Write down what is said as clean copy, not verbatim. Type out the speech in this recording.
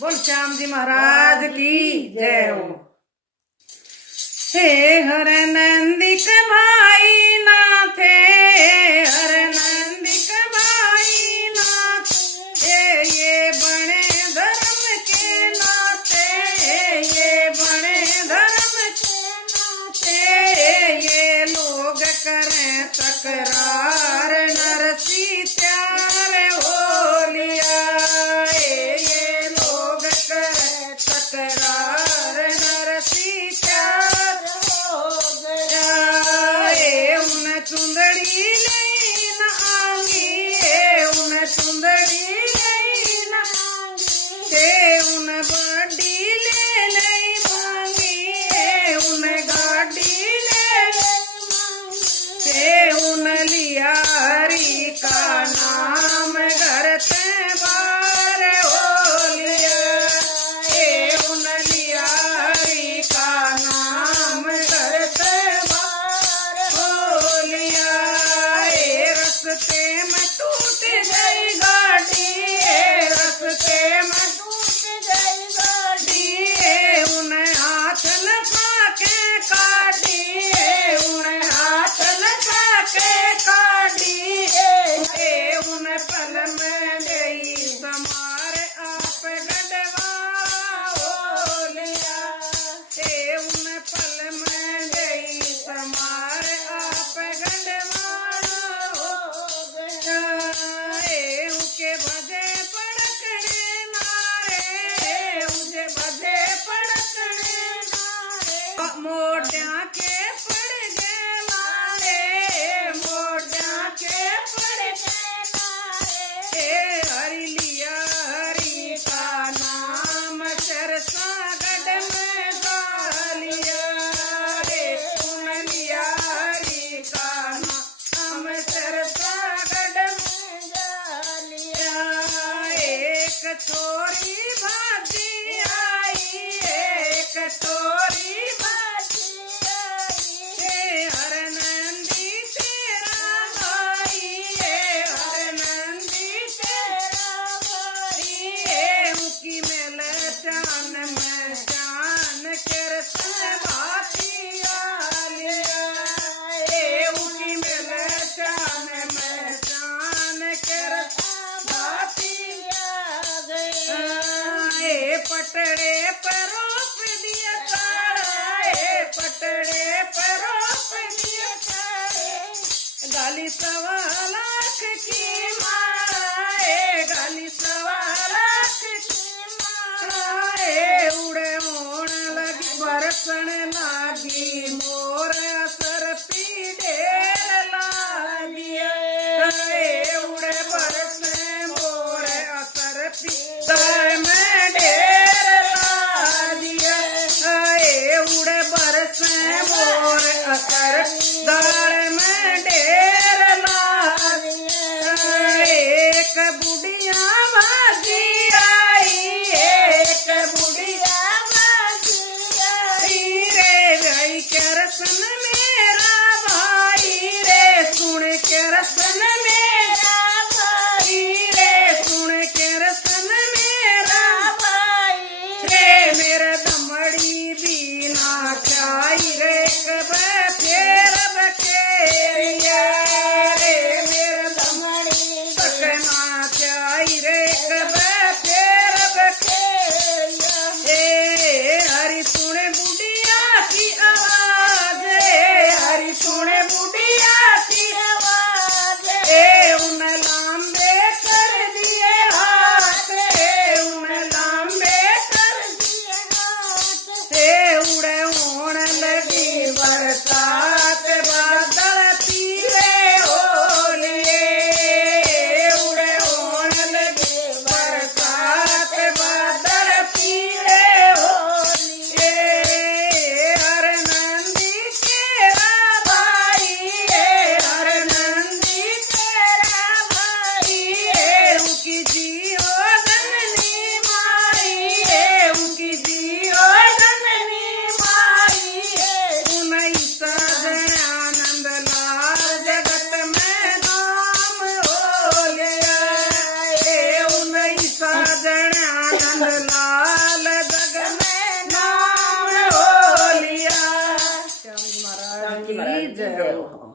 बोल श्याम जी महाराज की जय हो। हे हर नंदिक भाई नाथे, हर नंदिक भाई नाथे, ये बने धर्म के नाते, ये बने धर्म के नाते, ये लोग करें तकरार नरसी त्यार हो लिया, ये लोग करें तकरार नरसी त्यार हो गया, उन चुंदड़ी नहीं न आंगी, उन चुंदड़ी नहीं न आंगी, उन बड़ी ले नहीं मांगी, उन गाड़ी ले नहीं मांगी, उन लिया हरि का नाम घर ते बार हो लिया, उन लिया हरि का नाम घर ते बार हो लिया, रस्ते में टूट गई गाड़ी, रस्ते में टूट गई गाड़ी, उन्हें हाथ लगा के काटी, उन्हें हाथ लगा के काटी, उन पल में गई समार आप गढ़वा हो लिया, उन पल में गई समार आप गढ़वा हो गया, उनके भजे पड़कने नारे, उनके भजे पड़कने नारे, मोटिया के पड़ गए लारे, मोटिया के पड़ गए लारे, हरि लिया हरि का नाम चरसा गढ़ में गा लिया, उन लिया हरि का नाम चरसा गढ़ में गा लिया, एक छोरी भाजी आई, एक छोरी भाजी आई, हर नंदी तेरा भाई, हर नंदी तेरा भाई, उनकी मेल जान में जान कर भाती लिया, उनकी मेल जान में जान कर भाती गया, पटड़े पर रोप दिया तारा, पटड़े पर रोप दिया तारा, गाली 1.25 लाख की मारा, गाली 1.25 लाख की मारा, उड़े होण लगी बरसण लागी मोर असर पी ढेर लागिया, उड़े बरसे मोर असर पी में ढेर लागिया, लाल जग में नाम हो लिया। श्याम जी महाराज की जय हो।